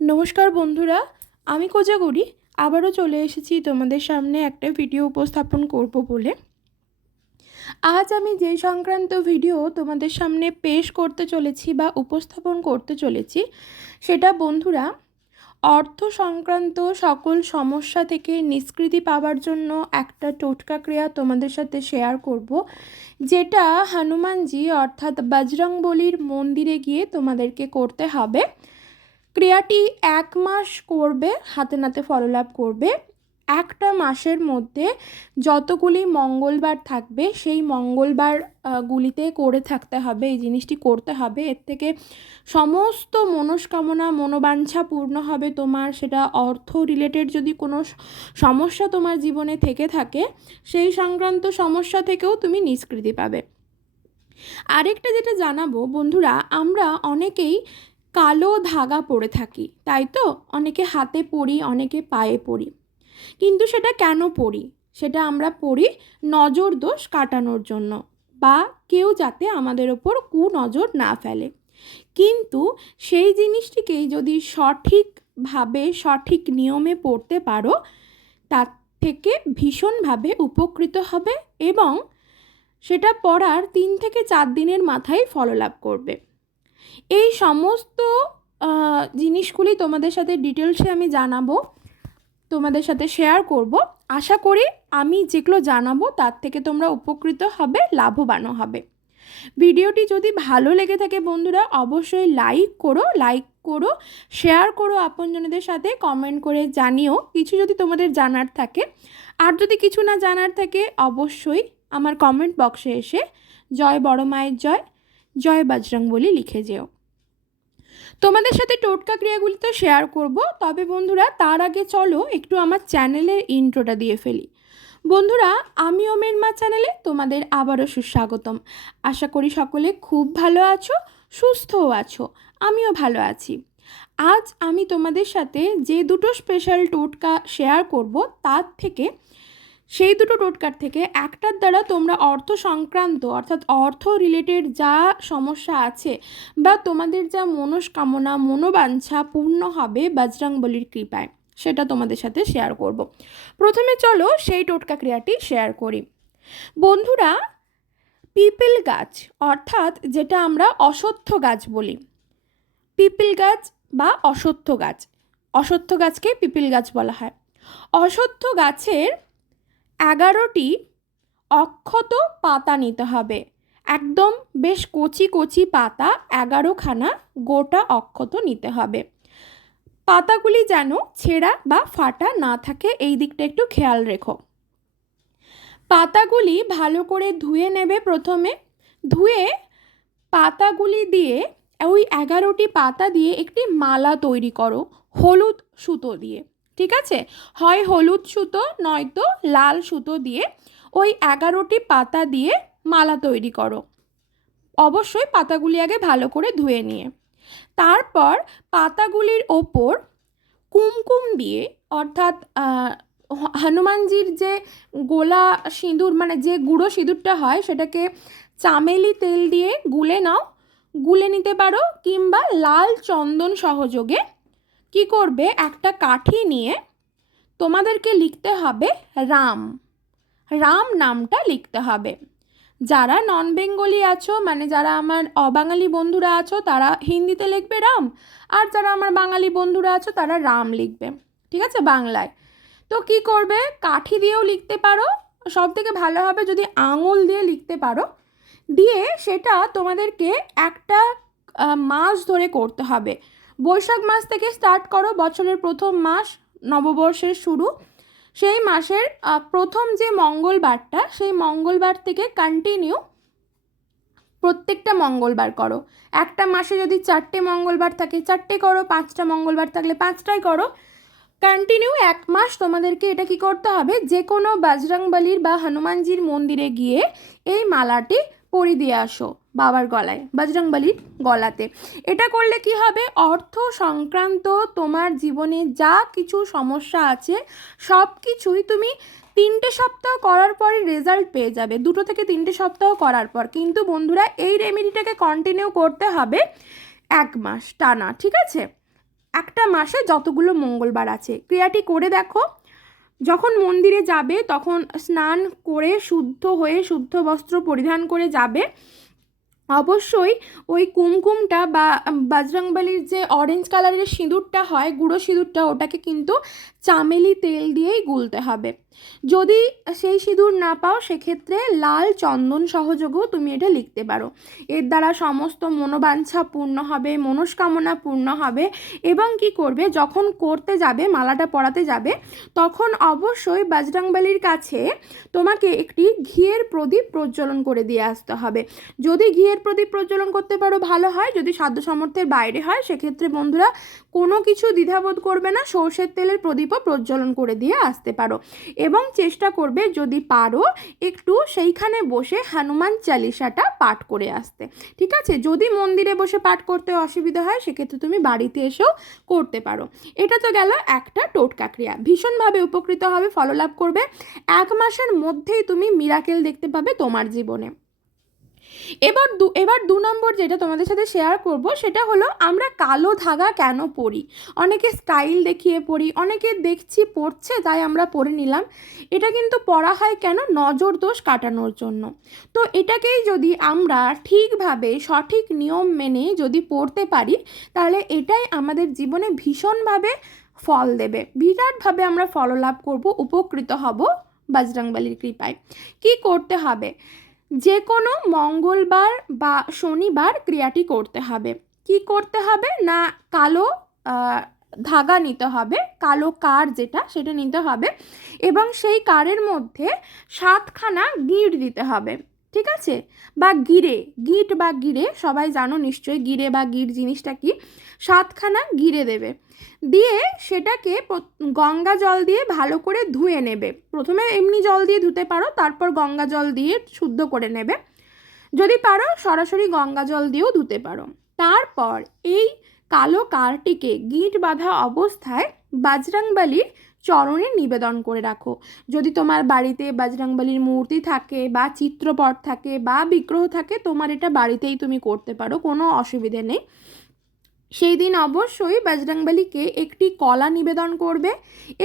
নমস্কার বন্ধুরা, আমি কোজাগরি আবারও চলে এসেছি তোমাদের সামনে একটা ভিডিও উপস্থাপন করব বলে। আজ আমি যে সংক্রান্ত ভিডিও তোমাদের সামনে পেশ করতে চলেছি বা উপস্থাপন করতে চলেছি সেটা বন্ধুরা অর্থ সংক্রান্ত সকল সমস্যা থেকে নিষ্কৃতি পাওয়ার জন্য একটা টোটকা ক্রিয়া তোমাদের সাথে শেয়ার করব, যেটা হনুমানজি অর্থাৎ বজরংবলীর মন্দিরে গিয়ে তোমাদেরকে করতে হবে। ক্রিয়াটি 1 মাস করবে, হাতে নাতে ফললাভ করবে। একটা মাসের মধ্যে যতগুলি মঙ্গলবার থাকবে সেই মঙ্গলবার গুলিতে করে থাকতে হবে, এই জিনিসটি করতে হবে। এর থেকে সমস্ত মনস্কামনা মনোবাঞ্ছা পূর্ণ হবে তোমার। সেটা অর্থ রিলেটেড যদি কোনো সমস্যা তোমার জীবনে থেকে থাকে, সেই সংক্রান্ত সমস্যা থেকেও তুমি নিষ্কৃতি পাবে। আরেকটা যেটা জানাবো বন্ধুরা, আমরা অনেকেই কালো ধাগা পরে থাকি, তাই তো? অনেকে হাতে পরি, অনেকে পায়ে পরি। কিন্তু সেটা কেন পরি? সেটা আমরা পরি নজর দোষ কাটানোর জন্য, বা কেউ যাতে আমাদের ওপর কুনজর না ফেলে। কিন্তু সেই জিনিসটিকেই যদি সঠিকভাবে সঠিক নিয়মে পড়তে পারো, তার থেকে ভীষণভাবে উপকৃত হবে এবং সেটা পড়ার 3 থেকে 4 দিনের মাথায় ফললাভ করবে। এই সমস্ত জিনিসগুলি তোমাদের সাথে ডিটেলসে আমি জানাবো, তোমাদের সাথে শেয়ার করব। আশা করি আমি যেগুলো জানাবো তার থেকে তোমরা উপকৃত হবে, লাভবানও হবে। ভিডিওটি যদি ভালো লেগে থাকে বন্ধুরা, অবশ্যই লাইক করো, শেয়ার করো আপনজনদের সাথে, কমেন্ট করে জানিও কিছু যদি তোমাদের জানার থাকে। আর যদি কিছু না জানার থাকে অবশ্যই আমার কমেন্ট বক্সে এসে জয় বড় মায়ের জয়, জয় বজরংবলী লিখে যেও। তোমাদের সাথে টোটকা ক্রিয়াগুলি তো শেয়ার করব, তবে বন্ধুরা তার আগে চলো একটু আমার চ্যানেলের ইন্ট্রোটা দিয়ে ফেলি। বন্ধুরা, আমি ওমের মা চ্যানেলে তোমাদের আবারও সুস্বাগতম। আশা করি সকলে খুব ভালো আছো, সুস্থও আছো। আমিও ভালো আছি। আজ আমি তোমাদের সাথে যে দুটো স্পেশাল টোটকা শেয়ার করব, তার থেকে সেই দুটো টোটকার থেকে একটার দ্বারা তোমরা অর্থ সংক্রান্ত অর্থাৎ অর্থ রিলেটেড যা সমস্যা আছে বা তোমাদের যা মনস্কামনা মনোবাঞ্ছা পূর্ণ হবে বজরংবলীর কৃপায়, সেটা তোমাদের সাথে শেয়ার করব। প্রথমে চলো সেই টোটকা ক্রিয়াটি শেয়ার করি। বন্ধুরা, পিপল গাছ অর্থাৎ যেটা আমরা অশ্বত্থ গাছ বলি, পিপল গাছ বা অশ্বত্থ গাছকে পিপল গাছ বলা হয়। অশ্বত্থ গাছের 11টি অক্ষত পাতা নিতে হবে। একদম বেশ কচি কচি পাতা 11খানা গোটা অক্ষত নিতে হবে। পাতাগুলি যেন ছেঁড়া বা ফাটা না থাকে, এই দিকটা একটু খেয়াল রেখো। পাতাগুলি ভালো করে ধুয়ে নেবে। প্রথমে ধুয়ে পাতাগুলি দিয়ে ওই 11টি পাতা দিয়ে একটি মালা তৈরি করো হলুদ সুতো দিয়ে। ঠিক আছে? হয় হলুদ সুতো নয়তো লাল সুতো দিয়ে ওই 11টি পাতা দিয়ে মালা তৈরি করো। অবশ্যই পাতাগুলি আগে ভালো করে ধুয়ে নিয়ে তারপর পাতাগুলির ওপর কুমকুম দিয়ে, অর্থাৎ হনুমানজির যে গোলা সিঁদুর মানে যে গুঁড়ো সিঁদুরটা হয় সেটাকে চামেলি তেল দিয়ে গুলে নাও, গুলে নিতে পারো। কিংবা লাল চন্দন সহযোগে কি করবে, একটা কাঠি নিয়ে তোমাদেরকে লিখতে হবে রাম। রাম নামটা লিখতে হবে। যারা নন বেঙ্গলি আছো, মানে যারা আমার অবাঙালি বন্ধুরা আছো, তারা হিন্দিতে লিখবে রাম, আর যারা আমার বাঙালি বন্ধুরা আছো তারা রাম লিখবে। ঠিক আছে? বাংলায়। তো কি করবে, কাঠি দিয়েও লিখতে পারো, সব থেকে ভালো হবে যদি আঙুল দিয়ে লিখতে পারো। দিয়ে সেটা তোমাদেরকে একটা মাস ধরে করতে হবে। বৈশাখ মাস থেকে স্টার্ট করো, বছরের প্রথম মাস, নববর্ষের শুরু। সেই মাসের প্রথম যে মঙ্গলবারটা, সেই মঙ্গলবার থেকে কন্টিনিউ প্রত্যেকটা মঙ্গলবার করো। একটা মাসে যদি 4টে মঙ্গলবার থাকে 4টে করো, 5টা মঙ্গলবার থাকলে 5টাই করো। কন্টিনিউ 1 মাস তোমাদেরকে এটা কি করতে হবে, যে কোনো বজরংবলীর বা হনুমানজির মন্দিরে গিয়ে এই মালাটি পরিয়ে দিয়ে আসো বাবার গলায়, বজরংবলীর গলাতে। এটা করলে কি হবে, অর্থ সংক্রান্ত তোমার জীবনে যা কিছু সমস্যা আছে সব কিছুই তুমি 3টে সপ্তাহ করার পরই রেজাল্ট পেয়ে যাবে, 2 থেকে 3টে সপ্তাহ করার পর। কিন্তু বন্ধুরা এই রেমেডিটাকে কন্টিনিউ করতে হবে 1 মাস টানা। ঠিক আছে? একটা মাসে যতগুলো মঙ্গলবার আছে। ক্রিয়াটি করে দেখো। যখন মন্দিরে যাবে তখন স্নান করে শুদ্ধ হয়ে শুদ্ধ বস্ত্র পরিধান করে যাবে। অবশ্যই ওই কুমকুমটা বা বজরংবলির যে অরেঞ্জ কালারের সিঁদুরটা হয়, গুঁড়ো সিঁদুরটা, ওটাকে কিন্তু চামেলি তেল দিয়েই গুলতে হবে। যদি সেই সিঁদুর না পাও সেক্ষেত্রে লাল চন্দন সহযোগেও তুমি এটা লিখতে পারো। এর দ্বারা সমস্ত মনোবাঞ্ছা পূর্ণ হবে, মনস্কামনা পূর্ণ হবে। এবং কি করবে, যখন করতে যাবে, মালাটা পরাতে যাবে, তখন অবশ্যই বজরংবলির কাছে তোমাকে একটি ঘিয়ের প্রদীপ প্রজ্বলন করে দিয়ে আসতে হবে। যদি ঘিয়ের প্রদীপ প্রজ্বলন করতে পারো ভালো হয়, যদি সাধ্য সামর্থ্যের বাইরে হয় সেক্ষেত্রে বন্ধুরা কোনো কিছু দ্বিধাবোধ করবে না, সর্ষের তেলের প্রদীপও প্রজ্বলন করে দিয়ে আসতে পারো। এবং চেষ্টা করবে যদি পারো একটু সেইখানে বসে হনুমান চালিসাটা পাঠ করে আসতে। ঠিক আছে? যদি মন্দিরে বসে পাঠ করতে অসুবিধা হয় সেক্ষেত্রে তুমি বাড়িতে এসেও করতে পারো। এটা তো গেল একটা টোটকা ক্রিয়া। ভীষণভাবে উপকৃত হবে, ফললাভ করবে। 1 মাসের মধ্যেই তুমি মিরাকেল দেখতে পাবে তোমার জীবনে। এবার 2 নম্বর যেটা তোমাদের সাথে শেয়ার করব সেটা হলো আমরা কালো ধাগা কেন পরি। অনেকে স্টাইল দেখিয়ে পরি, অনেকে দেখছি পরছে তাই আমরা পরে নিলাম। এটা কিন্তু পরা হয় কেন? নজর দোষ কাটানোর জন্য। তো এটাকেই যদি আমরা ঠিকভাবে সঠিক নিয়ম মেনে যদি পড়তে পারি তাহলে এটাই আমাদের জীবনে ভীষণভাবে ফল দেবে, বিরাটভাবে আমরা ফললাভ করব, উপকৃত হব বজরংবলির কৃপায়। কি করতে হবে? যে কোনো মঙ্গলবার বা শনিবার ক্রিয়াটি করতে হবে। কি করতে হবে না, কালো ধাগা নিতে হবে, কালো কার যেটা সেটা নিতে হবে, এবং সেই কারের মধ্যে 7খানা গিঁট দিতে হবে। ঠিক আছে? বা গিরে, গিঁট বা গিরে সবাই জানো নিশ্চয়ই গিরে বা গিঁট জিনিসটা কি। 7খানা গিরে দেবে, দিয়ে সেটাকে গঙ্গা জল দিয়ে ভালো করে ধুয়ে নেবে। প্রথমে এমনি জল দিয়ে ধুতে পারো, তারপর গঙ্গা জল দিয়ে শুদ্ধ করে নেবে। যদি পারো সরাসরি গঙ্গা জল দিয়েও ধুতে পারো। তারপর এই কালো কারটিকে গিঁট বাঁধা অবস্থায় বজরংবলির চরণে নিবেদন করে রাখো। যদি তোমার বাড়িতে বজরংবলির মূর্তি থাকে বা চিত্রপট থাকে বা বিগ্রহ থাকে, তোমার এটা বাড়িতেই তুমি করতে পারো, কোনো অসুবিধে নেই। সেই দিন অবশ্যই বজরংবলিকে একটি কলা নিবেদন করবে,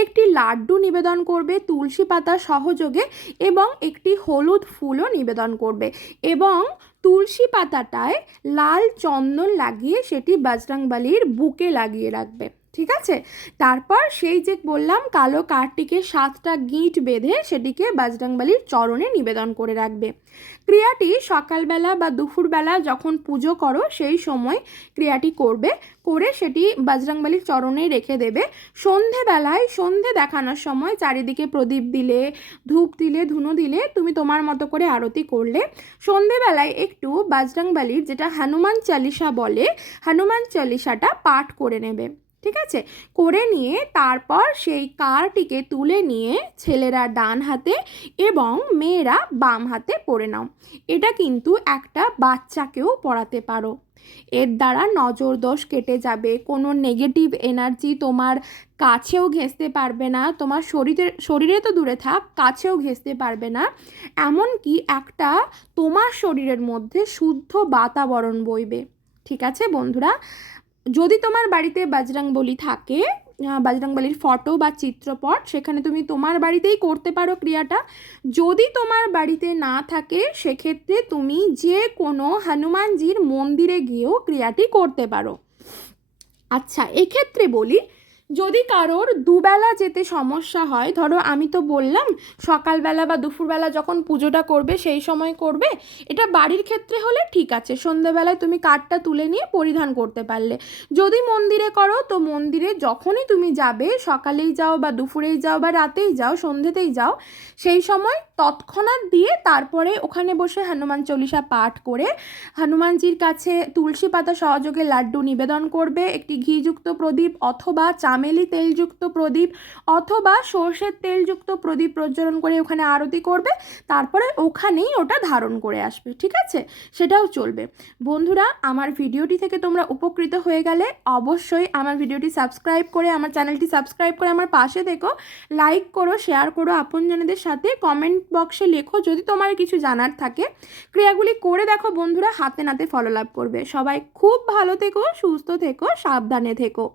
একটি লাড্ডু নিবেদন করবে তুলসী পাতা সহযোগে, এবং একটি হলুদ ফুলও নিবেদন করবে, এবং তুলসী পাতাটায় লাল চন্দন লাগিয়ে সেটি বজরংবলির বুকে লাগিয়ে রাখবে। ঠিক আছে? তারপর সেই যে বললাম কালো কাঠটিকে 7টা গিঁট বেঁধে সেটিকে বজরংবলির চরণে নিবেদন করে রাখবে। ক্রিয়াটি সকালবেলা বা দুপুরবেলা যখন পুজো করো সেই সময় ক্রিয়াটি করবে, করে সেটি বজরংবলির চরণেই রেখে দেবে। সন্ধেবেলায় সন্ধে দেখানোর সময় চারিদিকে প্রদীপ দিলে, ধূপ দিলে, ধুনো দিলে, তুমি তোমার মতো করে আরতি করলে। সন্ধেবেলায় একটু বজরংবলির যেটা হনুমান চালিসা বলে, হনুমান চালিসাটা পাঠ করে নেবে। ঠিক আছে? করে নিয়ে তারপর সেই কারটিকে তুলে নিয়ে ছেলেরা ডান হাতে এবং মেয়েরা বাম হাতে পরে নাও। এটা কিন্তু একটা বাচ্চাকেও পড়াতে পারো। এর দ্বারা নজর দোষ কেটে যাবে, কোনো নেগেটিভ এনার্জি তোমার কাছেও ঘেঁষতে পারবে না, তোমার শরীরে তো দূরে থাক, কাছেও ঘেঁষতে পারবে না। এমনকি একটা তোমার শরীরের মধ্যে শুদ্ধ বাতাবরণ বইবে। ঠিক আছে বন্ধুরা? যদি তোমার বাড়িতে বজরংবলী থাকে, বজরংবলীর ফটো বা চিত্রপট, সেখানে তুমি তোমার বাড়িতেই করতে পারো ক্রিয়াটা। যদি তোমার বাড়িতে না থাকে সেক্ষেত্রে তুমি যে কোনো হনুমানজির মন্দিরে গিয়েও ক্রিয়াটি করতে পারো। আচ্ছা, এক্ষেত্রে বলি, যদি কারোর দুবেলা যেতে সমস্যা হয়, ধরো আমি তো বললাম সকালবেলা বা দুপুরবেলা যখন পুজোটা করবে সেই সময় করবে, এটা বাড়ির ক্ষেত্রে হলে ঠিক আছে, সন্ধ্যেবেলায় তুমি কাঠটা তুলে নিয়ে পরিধান করতে পারলে। যদি মন্দিরে করো তো মন্দিরে যখনই তুমি যাবে, সকালেই যাও বা দুপুরেই যাও বা রাতেই যাও, সন্ধ্যেতেই যাও, সেই সময় তৎক্ষণাৎ দিয়ে তারপরে ওখানে বসে হনুমান চল্লিশা পাঠ করে হনুমানজির কাছে তুলসী পাতা সহযোগে লাড্ডু নিবেদন করবে, একটি ঘিযুক্ত প্রদীপ অথবা চামেলি তেলযুক্ত প্রদীপ অথবা সর্ষের তেলযুক্ত প্রদীপ প্রজ্বলন করে ওখানে আরতি করবে, তারপরে ওখানেই ওটা ধারণ করে আসবে। ঠিক আছে? সেটাও চলবে। বন্ধুরা, আমার ভিডিওটি থেকে তোমরা উপকৃত হয়ে গেলে অবশ্যই আমার ভিডিওটি সাবস্ক্রাইব করে, আমার চ্যানেলটি সাবস্ক্রাইব করে আমার পাশে থেকো, লাইক করো, শেয়ার করো আপনজনদের সাথে, কমেন্ট বক্সে লেখো যদি তোমার কিছু জানার থাকে। ক্রিয়াগুলি করে দেখো বন্ধুরা, হাতে নাতে ফললাভ করবে। সবাই খুব ভালো থেকো, সুস্থ থেকো, সাবধানে থেকো।